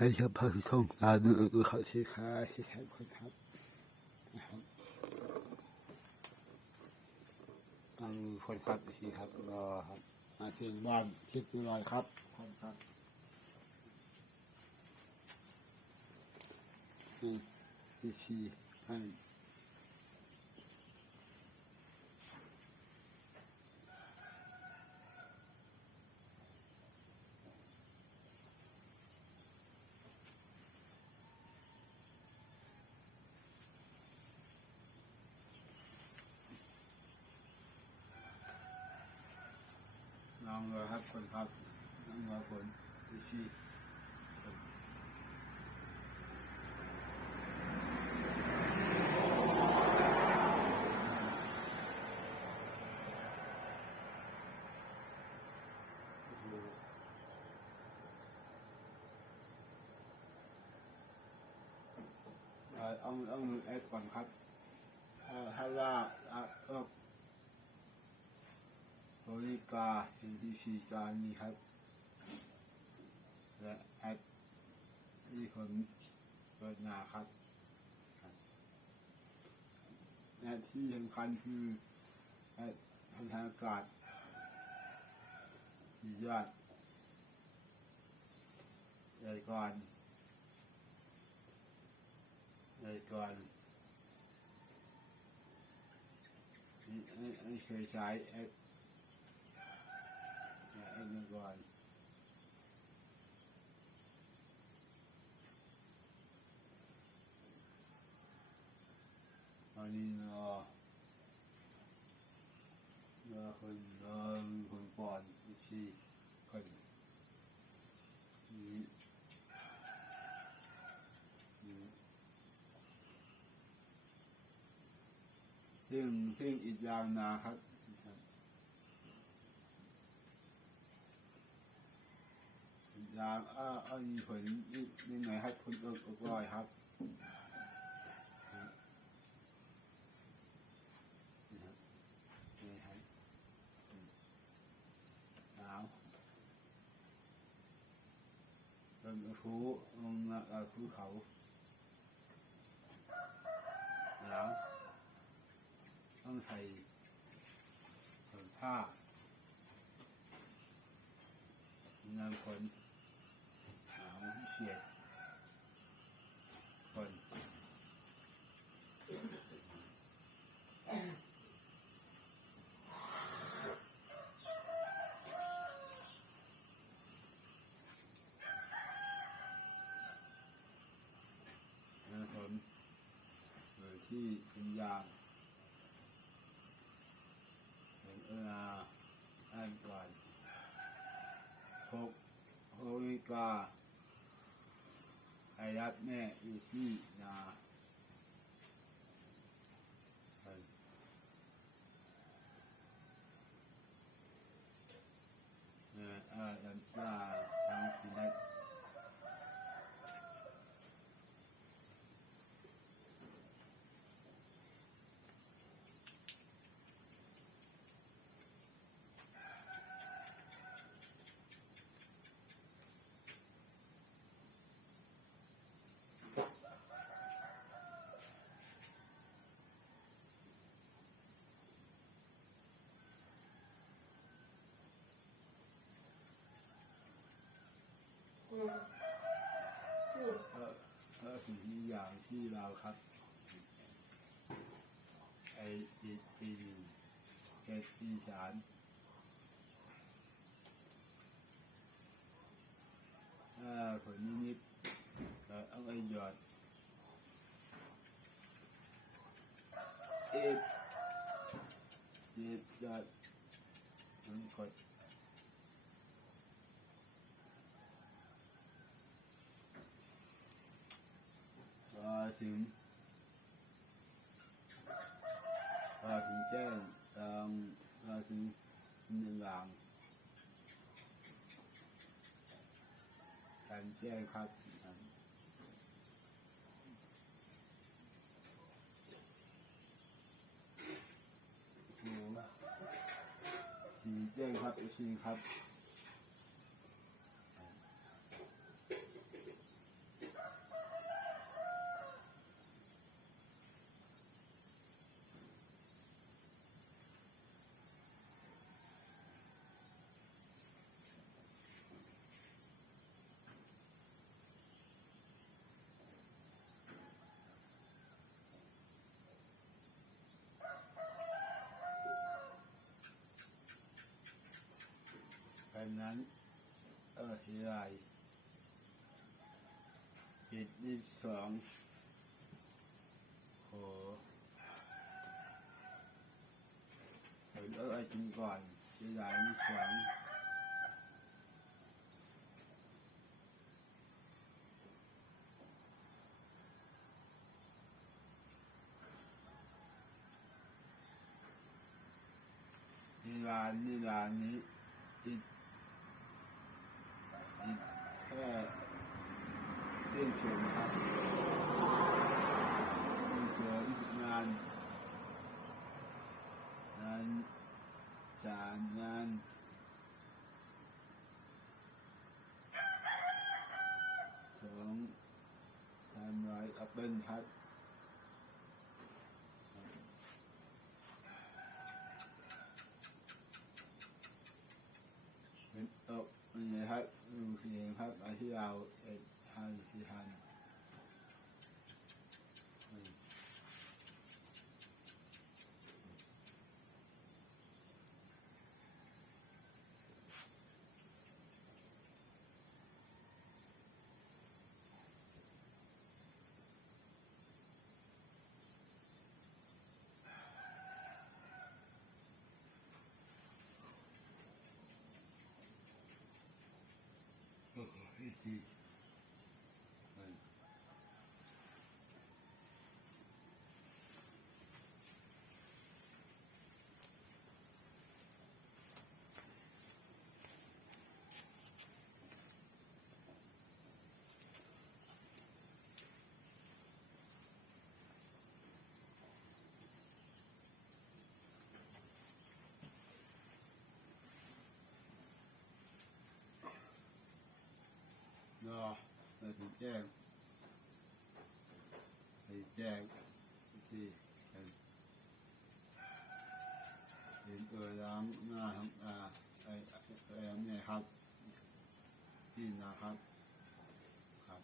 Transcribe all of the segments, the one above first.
ให้กับพระผู้ทรงตาดูดูเขาที่ขาที่แขนคนครับนะครับตั้งคนครับสิครับรอครับมาถึงบ้านคิดดูหน่อยครับคนครับนี่พิธีให้ล งเลยครับคนครับลองเลยคนวิธีเอาเอาเอามือแอดก่อนครับเอ่อถ้าว่าอะก็ บริการ NDC การนี้ครับ และแอดที่ผมเปิดหน้าครับ และที่สำคัญคือแอดพันธอากาศมียอดรายการรายการนี่นี่นี่เคยใช้แอด Yeah, and then go on. Ani na na คน na คนก่อนที่คนนี้เรื่งเรื่งอีกยาวนะครับ ยาอ้าอ้ามีผลนี่นี่ไงครับคุณเอิกอกลอยครับนี่ครับนี่ครับหนาวเป็นภูลงมาภูเขาหนาวต้องใส่ผ้าเงินคนหน เฉียคนเงินคนโดยที่เป็นยาเห็นเอออ่านก่อนหกโฮลิกา ไอรัตแม่อยู่ที่นาเออเออเอออันตาทางที่นัดเออ พระสิ่งที่อย่างที่เราครับไออีปีเกตีสารถ้าผลนิมิตเออเอาไอหยอดเอฟเจ็ดหยอดมันกด มา ถึงมาถึงแจ้งตามมาถึงหนึ่งหลังการแจ้งครับโอ้โหสีแจ้งครับสีครับ นั้น เออทีไรจิตที่สองโหเห็นเออไอ้กินก่อนทีไรที่สองทีไรนี่ไรนี้จิตจิตแค่เรื่องเฉยครับเรื่องเฉยงาน งานจานงานของทำไรอัปเปิลครับเป็นเออนี่ครับดูเสียงครับอาที่เราเอ็ดฮันที่ฮันอืม โอ้โห ดีอืม รอ ถึงแจ้งไปแจ้งที่เห็นตัวล้างหน้าทั้งตาไอ้ไอ้เนี่ยครับที่นะครับครับ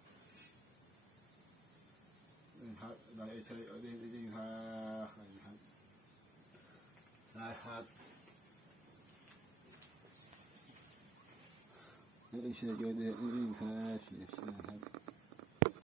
นี่ครับเราใช้เอาเรื่องจริงครับครับได้ครับ Işığı gördüğü ürün kaç yaşına